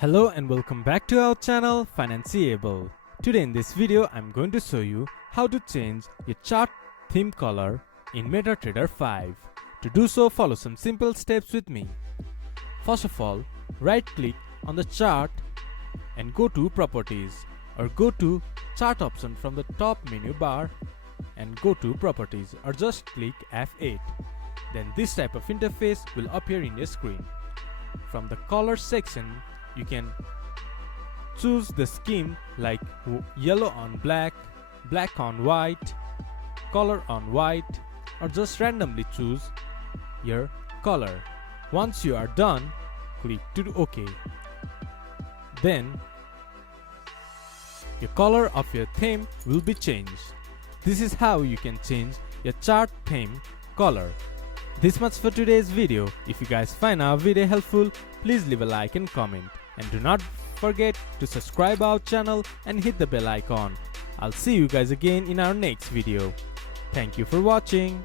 Hello and welcome back to our channel Financeable. Today in this video I'm going to show you how to change your chart theme color in MetaTrader 5. To do so, follow some simple steps with me. First of all, right click on the chart and go to properties, or go to chart option from the top menu bar and go to properties, or just click F8. Then this type of interface will appear in your screen. From the color section, you can choose the scheme like yellow on black, black on white, color on white, or just randomly choose your color. Once you are done, click to OK. Then your color of your theme will be changed. This is how you can change your chart theme color. This much for today's video. If you guys find our video helpful, please leave a like and comment. And do not forget to subscribe our channel and hit the bell icon. I'll see you guys again in our next video. Thank you for watching.